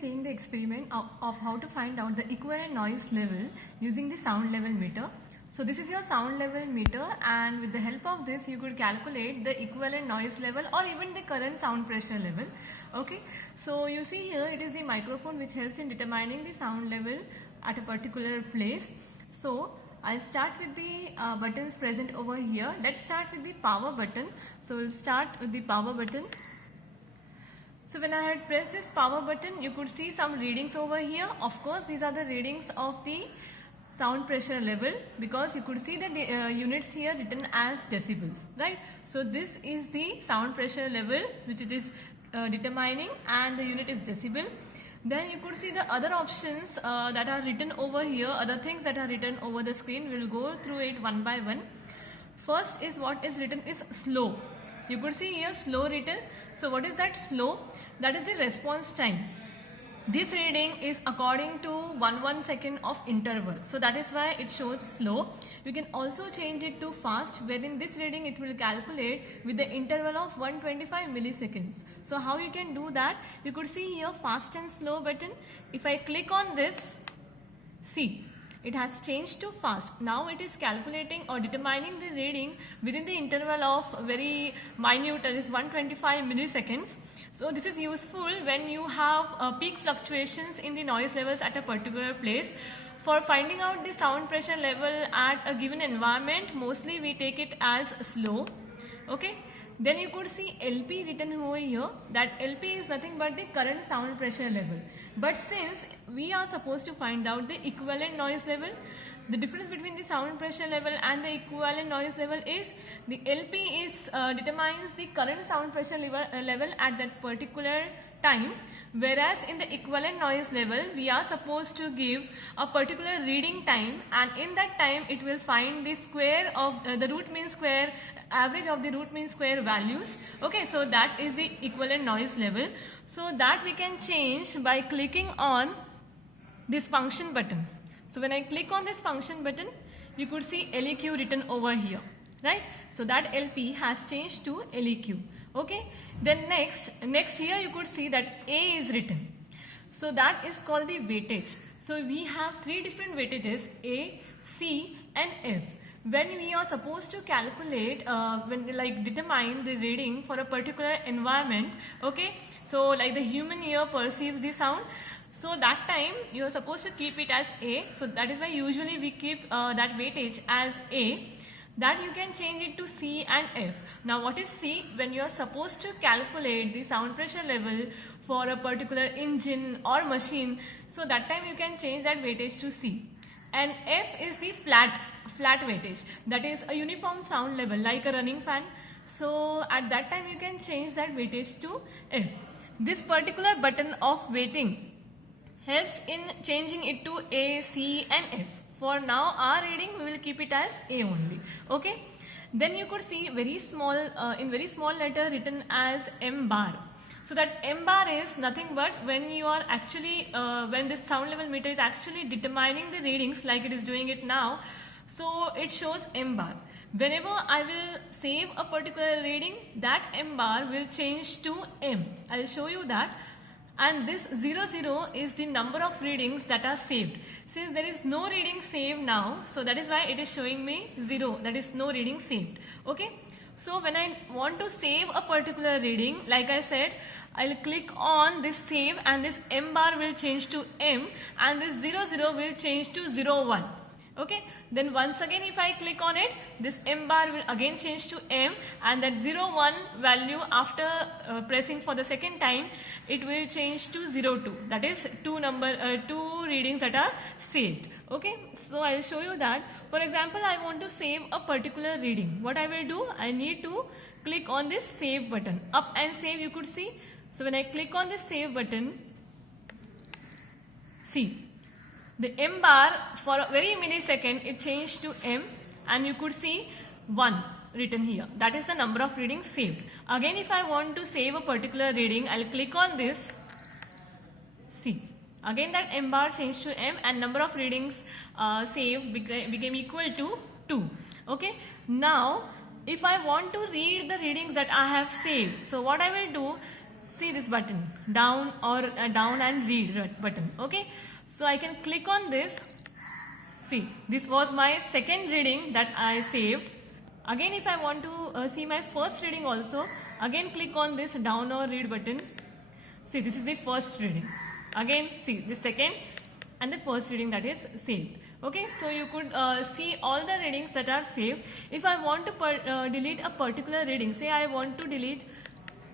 seeing the experiment of how to find out the equivalent noise level using the sound level meter. So this is your sound level meter, and with the help of this you could calculate the equivalent noise level or even the current sound pressure level. Okay, so you see here it is the microphone which helps in determining the sound level at a particular place. So I'll start with the buttons present over here. Let's start with the power button. So we'll start with the power button. So when I had pressed this power button, you could see some readings over here. Of course, these are the readings of the sound pressure level, because you could see the units here written as decibels, right? So this is the sound pressure level which it is determining, and the unit is decibel. Then you could see the other options that are written over here, other things that are written over the screen. We'll go through it one by one. First is what is written is slow. You could see here slow written. So what is that slow? That is the response time. This reading is according to 1 second of interval. So that is why it shows slow. You can also change it to fast, wherein this reading it will calculate with the interval of 125 milliseconds. So how you can do that? You could see here fast and slow button. If I click on this, see, it has changed to fast. Now it is calculating or determining the reading within the interval of very minute, that is 125 milliseconds. So this is useful when you have peak fluctuations in the noise levels at a particular place. For finding out the sound pressure level at a given environment, mostly we take it as slow. Okay. Then you could see LP written over here. That LP is nothing but the current sound pressure level. But since we are supposed to find out the equivalent noise level, the difference between the sound pressure level and the equivalent noise level is the LP is determines the current sound pressure level at that particular time, whereas in the equivalent noise level we are supposed to give a particular reading time, and in that time it will find the square of the root mean square, average of the root mean square values. Okay, so that is the equivalent noise level. So that we can change by clicking on this function button. So when I click on this function button, you could see LEQ written over here, right? So that LP has changed to LEQ. Okay, then next here you could see that A is written. So that is called the weightage. So we have three different weightages, A, C and F. When we are supposed to calculate, determine the reading for a particular environment, okay, so like the human ear perceives the sound, so that time you are supposed to keep it as A. So that is why usually we keep that weightage as A. That you can change it to C and F. Now what is C? When you are supposed to calculate the sound pressure level for a particular engine or machine, so that time you can change that weightage to C. And F is the flat weightage, that is a uniform sound level like a running fan. So at that time you can change that weightage to F. This particular button of weighting helps in changing it to A, C and F. For now our reading we will keep it as A only. Okay. Then you could see very small in very small letter written as M bar. So that M bar is nothing but when you are actually when this sound level meter is actually determining the readings like it is doing it now. So it shows M bar. Whenever I will save a particular reading, that M bar will change to M. I will show you that. And this 00 is the number of readings that are saved. Since there is no reading saved now, so that is why it is showing me 0, that is no reading saved. Okay. So when I want to save a particular reading, like I said, I'll click on this save and this M bar will change to M and this 00 will change to 01. Okay, then once again if I click on it, this M bar will again change to M, and that 01 value after pressing for the second time, it will change to 02. That is two readings that are saved. Okay, so I will show you that. For example, I want to save a particular reading. What I will do, I need to click on this save button. Up and save you could see. So when I click on this save button, see, the M bar for a very millisecond it changed to M, and you could see 1 written here. That is the number of readings saved. Again if I want to save a particular reading, I'll click on this. See, again that M bar changed to M and number of readings saved became equal to 2. Okay. Now if I want to read the readings that I have saved, so what I will do, see this button, down or down and read button. Okay, so I can click on this. See, this was my second reading that I saved. Again, if I want to see my first reading also, again click on this down or read button. See, this is the first reading. Again, see the second and the first reading that is saved. Okay, so you could see all the readings that are saved. If I want to delete a particular reading, say I want to delete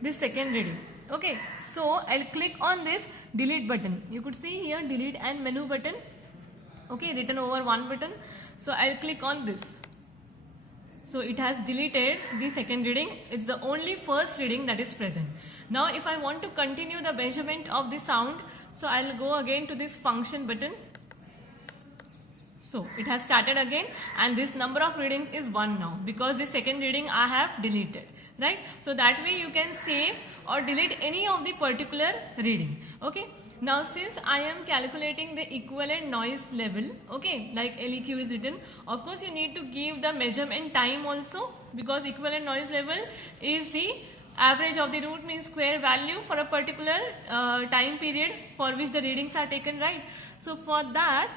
this second reading. Okay, so I'll click on this delete button. You could see here delete and menu button. Okay, written over one button. So I'll click on this. So it has deleted the second reading. It's the only first reading that is present. Now if I want to continue the measurement of the sound, so I'll go again to this function button. So it has started again, and this number of readings is 1 now because the second reading I have deleted, right? So that way you can save or delete any of the particular reading. Okay. Now since I am calculating the equivalent noise level, okay, like LEQ is written, of course you need to give the measurement time also, because equivalent noise level is the average of the root mean square value for a particular time period for which the readings are taken, right? So for that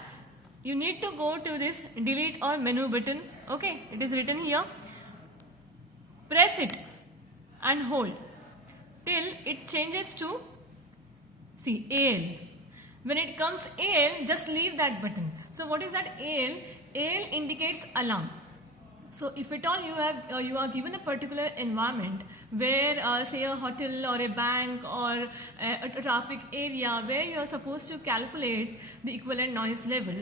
you need to go to this delete or menu button. Okay, it is written here. Press it and hold till it changes to, see, AL. When it comes AL, just leave that button. So what is that AL? AL indicates alarm. So if at all you are given a particular environment where say a hotel or a bank or a traffic area where you are supposed to calculate the equivalent noise level,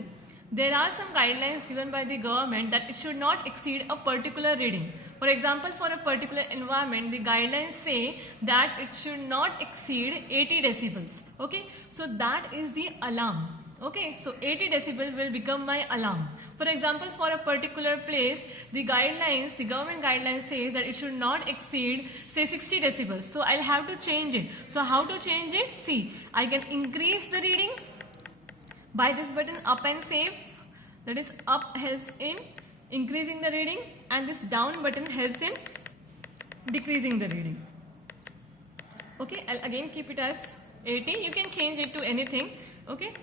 there are some guidelines given by the government that it should not exceed a particular reading. For example, for a particular environment, the guidelines say that it should not exceed 80 decibels. Okay, so that is the alarm. Okay, so 80 decibel will become my alarm. For example, for a particular place, the government guidelines says that it should not exceed, say, 60 decibels. So I'll have to change it. So how to change it? See, I can increase the reading by this button, up and save. That is, up helps in increasing the reading and this down button helps in decreasing the reading. Okay, I'll again keep it as 80. You can change it to anything. Okay,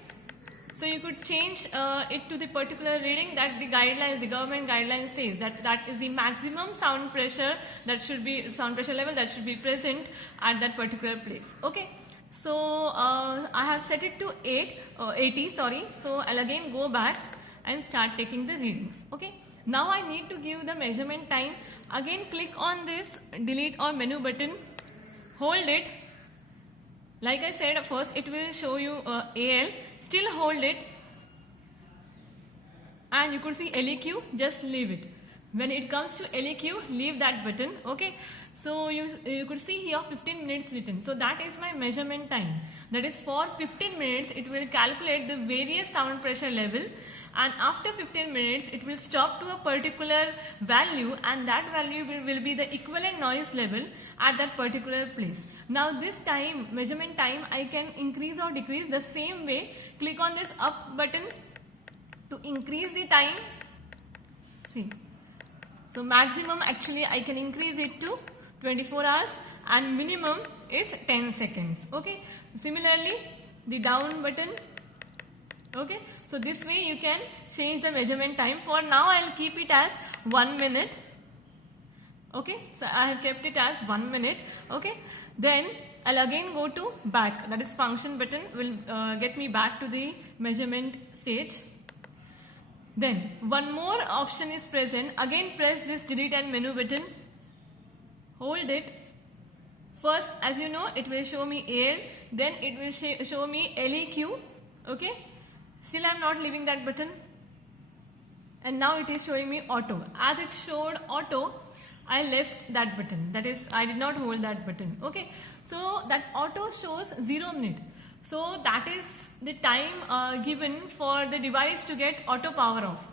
so you could change it to the particular reading that the government guidelines says that is the maximum sound pressure level that should be present at that particular place. Okay, so I have set it to 80. So I'll again go back and start taking the readings. Okay, now I need to give the measurement time. Again click on this delete or menu button, hold it. Like I said, first it will show you AL, still hold it, and you could see LEQ, just leave it. When it comes to LEQ, leave that button. Okay, so you could see here 15 minutes written. So that is my measurement time. That is, for 15 minutes it will calculate the various sound pressure level, and after 15 minutes it will stop to a particular value, and that value will be the equivalent noise level at that particular place. Now this time, measurement time, I can increase or decrease the same way. Click on this up button to increase the time. See, so maximum actually I can increase it to 24 hours and minimum is 10 seconds. Okay, similarly the down button. Okay, so this way you can change the measurement time. For now I'll keep it as 1 minute. Okay, so I have kept it as 1 minute. Okay, then I'll again go to back, that is function button will get me back to the measurement stage. Then one more option is present. Again press this delete and menu button, hold it. First, as you know, it will show me AL, then it will show me LEQ. Okay, still I am not leaving that button, and now it is showing me auto. As it showed auto, I left that button, that is, I did not hold that button. Okay, so that auto shows 0 minute. So that is the time given for the device to get auto power off.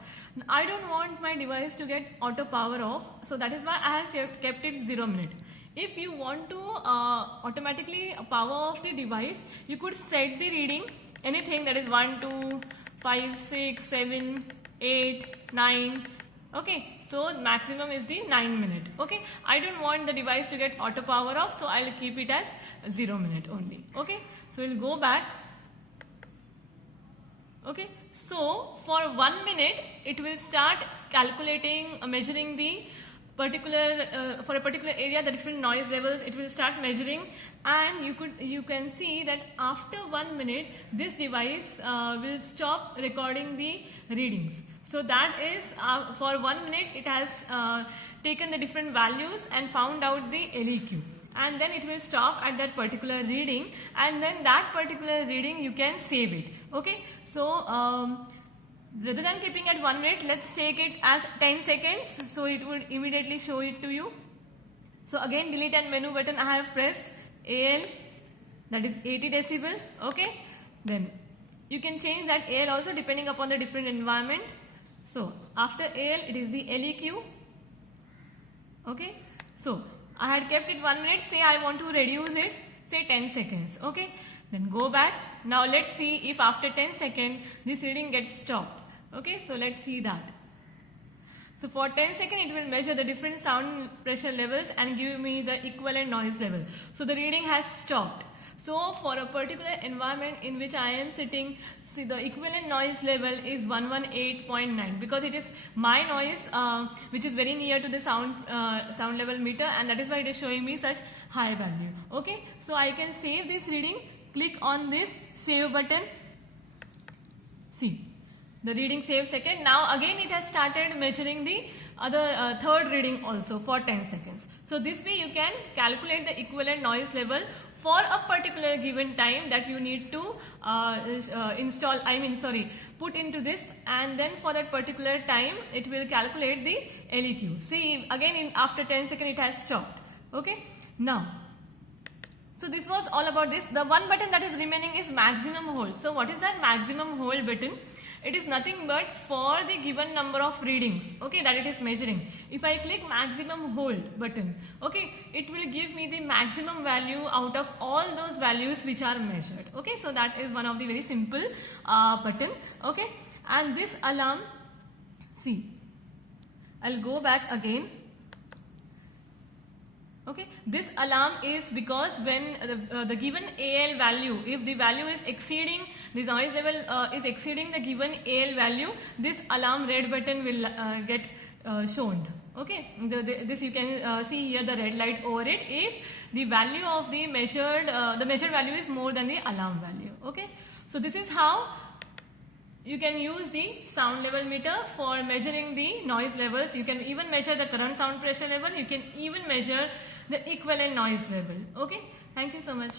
I don't want my device to get auto power off, so that is why I have kept it 0 minute. If you want to automatically power off the device, you could set the reading anything, that is 1, 2, 5, 6, 7, 8, 9, Okay, so maximum is the 9 minute. Okay, I don't want the device to get auto power off, so I'll keep it as 0 minute only. Okay, so we'll go back. Okay, so for 1 minute it will start calculating, measuring the particular for a particular area the different noise levels. It will start measuring, and you can see that after 1 minute this device will stop recording the readings. So that is for 1 minute it has taken the different values and found out the LEQ, and then it will stop at that particular reading, and then that particular reading you can save it. Okay, so rather than keeping at 1 minute, let's take it as 10 seconds, so it would immediately show it to you. So again, delete and menu button I have pressed, AL, that is 80 decibel. Okay, then you can change that AL also depending upon the different environment. So after AL it is the LEQ. Okay, so I had kept it 1 minute, say I want to reduce it, say 10 seconds. Okay, then go back. Now let's see if after 10 seconds this reading gets stopped. Okay, so let's see that. So for 10 seconds it will measure the different sound pressure levels and give me the equivalent noise level. So the reading has stopped. So for a particular environment in which I am sitting, see the equivalent noise level is 118.9 because it is my noise which is very near to the sound level meter, and that is why it is showing me such high value. Okay, so I can save this reading. Click on this save button. See, the reading save second. Now again it has started measuring the other third reading also for 10 seconds. So this way you can calculate the equivalent noise level for a particular given time that you need to put into this, and then for that particular time it will calculate the LEQ. See, again after 10 seconds it has stopped. Okay, now so this was all about this. The one button that is remaining is maximum hold. So what is that maximum hold button? It is nothing but for the given number of readings, okay, that it is measuring. If I click maximum hold button, okay, it will give me the maximum value out of all those values which are measured. Okay, so that is one of the very simple button. Okay, and this alarm, see, I'll go back again. Okay, this alarm is because when the given AL value, if the value is exceeding, the noise level is exceeding the given AL value, this alarm red button will get shown. Okay, this you can see here the red light over it if the value of the measured value is more than the alarm value. Okay, so this is how you can use the sound level meter for measuring the noise levels. You can even measure the current sound pressure level. You can even measure the equivalent noise level. Okay, thank you so much.